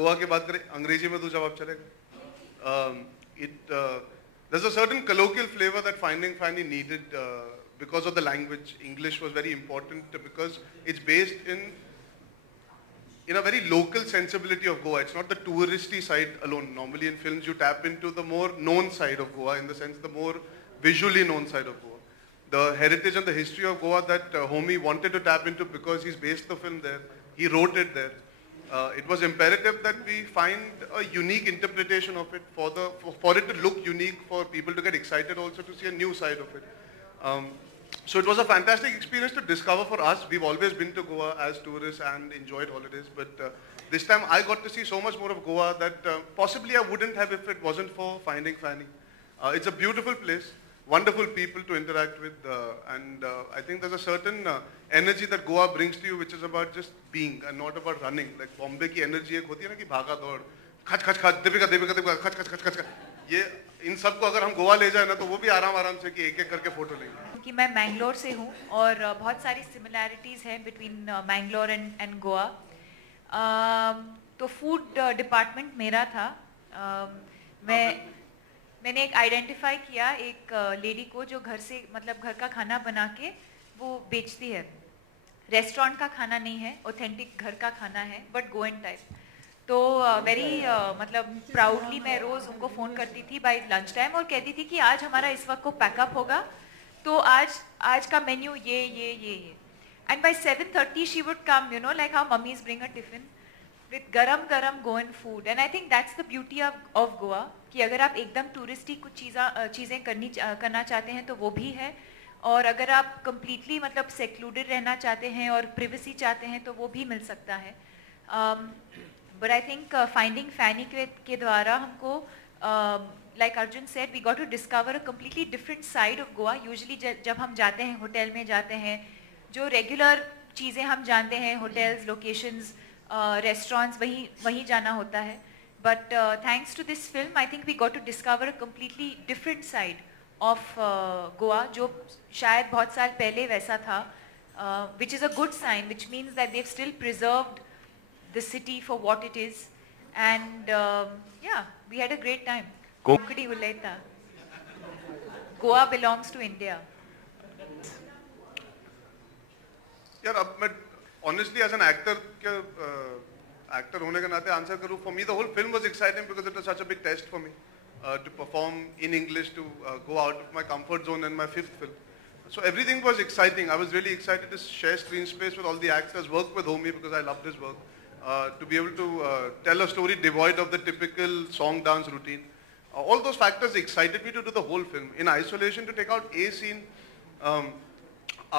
गोवा की बात करें, अंग्रेजी में तो जवाब चलेगा. There's a certain colloquial flavor that Finding Fanny needed because of the language. English was very important because it's based in a very local sensibility of Goa. It's not the touristy side alone. Normally in films you tap into the more known side of Goa, in the sense the more visually known side of Goa. The heritage and the history of Goa that Homie wanted to tap into because he's based the film there. He wrote it there. It was imperative that we find a unique interpretation of it for it to look unique, for people to get excited also to see a new side of it. So it was a fantastic experience to discover for us. We've always been to Goa as tourists and enjoyed holidays, but this time I got to see so much more of Goa that possibly I wouldn't have if it wasn't for Finding Fanny. It's a beautiful place, wonderful people to interact with, and I think there's a certain energy that Goa brings to you, which is about just being and not about running. Like Bombay की energy एक होती है ना कि भागा दौड़, खच खच खच, दीपिका दीपिका दीपिका, खच खच खच खच, ये इन सबको अगर हम गोवा ले जाए ना तो वो भी आराम आराम से कि एक एक करके फोटो लेंगे. कि मैं मैंगलोर से हूँ और बहुत सारी सिमिलैरिटीज़ हैं बिटवीन मैंगलोर एंड गोवा. तो फूड डिपार्टमेंट मेरा था. मैंने एक आइडेंटिफाई किया एक लेडी को जो घर से मतलब घर का खाना बना के वो बेचती है. रेस्टोरेंट का खाना नहीं है, ऑथेंटिक घर का खाना है, बट गोएन टाइप. तो वेरी मतलब प्राउडली मैं रोज़ उनको फ़ोन करती थी बाय लंच टाइम और कहती थी कि आज हमारा इस वक्त को पैकअप होगा, तो आज का मेन्यू ये. And by 7:30 she would come, you know, like how mummies bring a tiffin with गरम Goan food. And I think that's the beauty of Goa कि अगर आप एकदम टूरिस्टी कुछ चीज़ें करना चाहते हैं तो वो भी है, और अगर आप कम्प्लीटली मतलब सेक्लूडेड रहना चाहते हैं और प्रिवेसी चाहते हैं तो वो भी मिल सकता है. बट आई थिंक फाइंडिंग फैनी के द्वारा हमको like Arjun said, we got to discover a completely different side of Goa. Usually जब हम जाते हैं होटल में जाते हैं, जो रेगुलर चीज़ें हम जानते हैं, होटल्स, लोकेशंस, रेस्टोरेंट्स, वहीं जाना होता है. But thanks to this film, I think we got to discover a completely different side of Goa, जो शायद बहुत साल पहले वैसा था, which is a good sign, which means that they've still preserved the city for what it is. And yeah, we had a great time. Konkadi Ullaita. Goa belongs to India. यार अब मैं honestly as an actor actor होने के नाते answer करूँ, for me the whole film was exciting because it was such a big test for me to perform in English, to go out of my comfort zone in my 5th film. So everything was exciting. I was really excited to share screen space with all the actors, work with Homie because I loved his work, to be able to tell a story devoid of the typical song dance routine. All those factors excited me to do the whole film. In isolation, to take out a scene,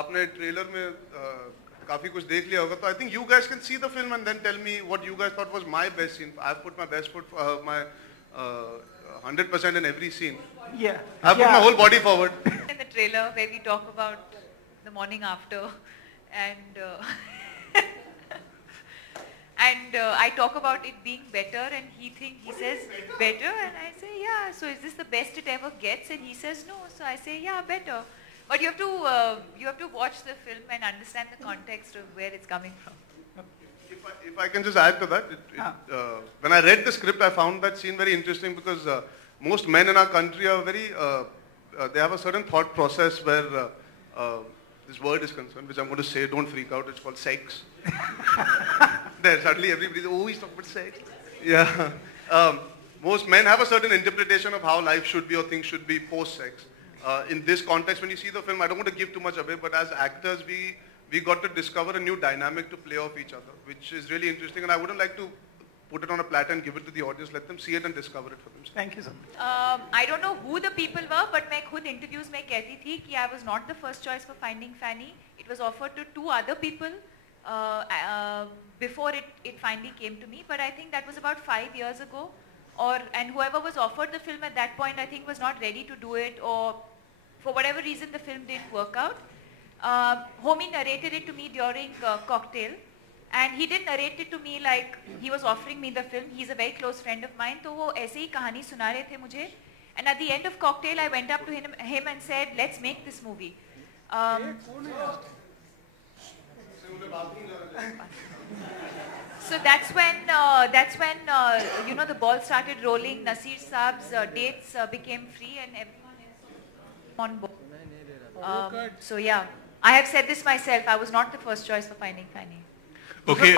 आपने trailer में काफी कुछ देख लिया होगा, तो I think you guys can see the film and then tell me what you guys thought was my best scene. I've put my best foot, my 100% in every scene. Yeah. I've put my whole body forward. In the trailer where we talk about the morning after, and and I talk about it being better, and he says better, and I say yeah. So is this the best it ever gets? And he says no. So I say yeah, better. But you have to watch the film and understand the context of where it's coming from. If I can just add to that, when I read the script, I found that scene very interesting because most men in our country are very, they have a certain thought process where this word is concerned, which I'm going to say, don't freak out, it's called sex. There, suddenly everybody, oh, he's talking about sex. Yeah. Most men have a certain interpretation of how life should be or things should be post-sex. In this context, when you see the film, I don't want to give too much away, but as actors, we got to discover a new dynamic to play off each other, which is really interesting, and I wouldn't like to put it on a platter and give it to the audience. Let them see it and discover it for themselves. Thank you, sir. I don't know who the people were, but मैं खुद interviews में कहती थी कि I was not the first choice for Finding Fanny. It was offered to 2 other people before it finally came to me, but I think that was about 5 years ago. And whoever was offered the film at that point, I think, was not ready to do it, or for whatever reason the film didn't work out. Homie narrated it to me during Cocktail, and he didn't narrate it to me like he was offering me the film. He's a very close friend of mine, तो वो ऐसे ही कहानी सुना रहे थे मुझे. And at the end of Cocktail, I went up to him and said, "Let's make this movie." So that's when you know, the ball started rolling. Nasir Saab's dates became free and everyone else on board. So yeah, I have said this myself. I was not the first choice for Finding Fanny. Okay.